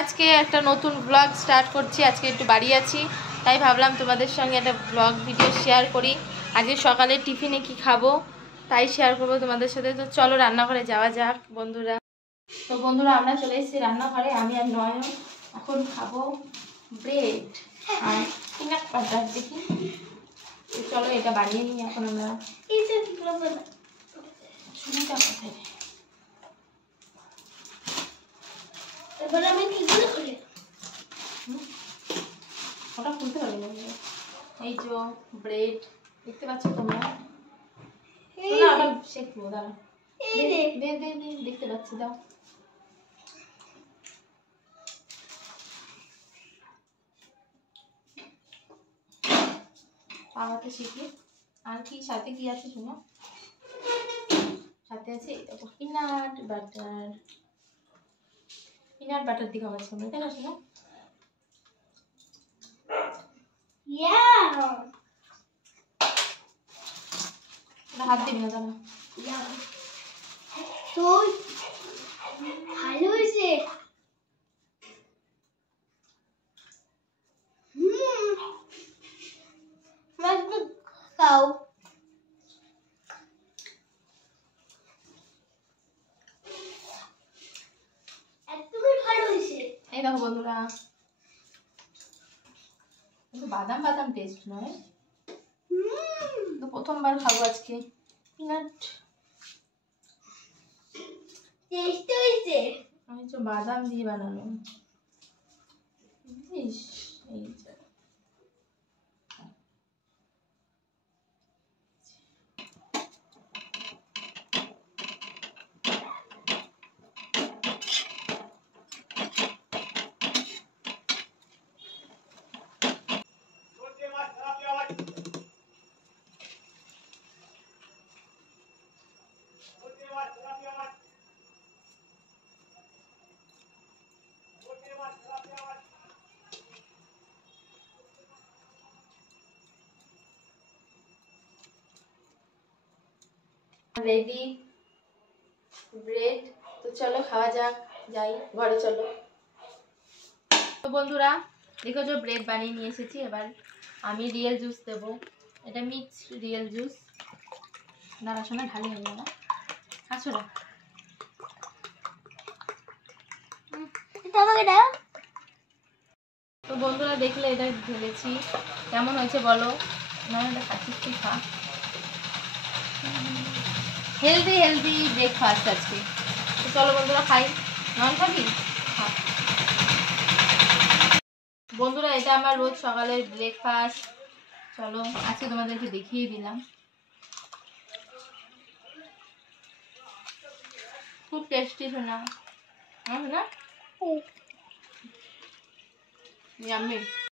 আজকে একটা নতুন ব্লগ স্টার্ট করছি। আজকে একটু বাড়ি আছি, তাই ভাবলাম তোমাদের সঙ্গে একটা ব্লগ ভিডিও শেয়ার করি। আজকে সকালে টিফিনে কি খাবো তাই শেয়ার করবো তোমাদের সাথে। তো চলো রান্নাঘরে যাওয়া যাক বন্ধুরা। তো বন্ধুরা আমরা চলে এসেছি রান্নাঘরে, আমি আর নয়ন এখন খাবো ব্রেড আর পিনাট বাটার। দেখি চলো এটা বানিয়ে নিই এখন আমরা। ছুরিটা কোথায়? এবারে আমি কি করে খুলি? ওটা খুলতে পারবে না। এই যে ব্রেড দেখতে পাচ্ছ তোমরা, ওটা শেখবো। দাঁড়া দেখতে পাচ্ছি, দাও। আমাকে শিখি। আর কি সাথে কি আছে শোনো, সাথে আছে পিনাট বাটার। পিনাট বাটার দিয়ে খাওয়াচ্ছি আমরা, তাই না শোনো? হাত দিবি না, দাঁড়া। তো ভালো হয়েছে। খাও। একদমই ভালো হয়েছে। এই দেখো বন্ধুরা, কিন্তু বাদাম বাদাম টেস্ট নয়। তো প্রথমবার খাবো আজকে পিনাট টেস্ট হয়েছে। আমি তো বাদাম দিয়ে বানানো। ইস, এই যে রেডি ব্রেড। তো চলো খাওয়া যাক, যাই ঘরে চলো। তো বন্ধুরা দেখো যে ব্রেড বানিয়ে নিয়ে এসেছি। এবার আমি রিয়েল জুস দেবো, এটা মিক্স রিয়েল জুস। দাঁড়া শোনা, ঢালি হয়ে যাবে, আসো না। তো বন্ধুরা দেখলে এটা ঢেলেছি, কেমন হয়েছে বলো? না এটা খাচ্ছিস, তুই খা। হেলদি হেলদি ব্রেকফাস্ট আজকে। তো চলো বন্ধুরা খাই। নন খাবি? খা। বন্ধুরা এটা আমার রোজ সকালের ব্রেকফাস্ট। চলো আজকে তোমাদেরকে দেখিয়ে দিলাম। খুব টেস্টি শোনা, না? ইয়াম্মি।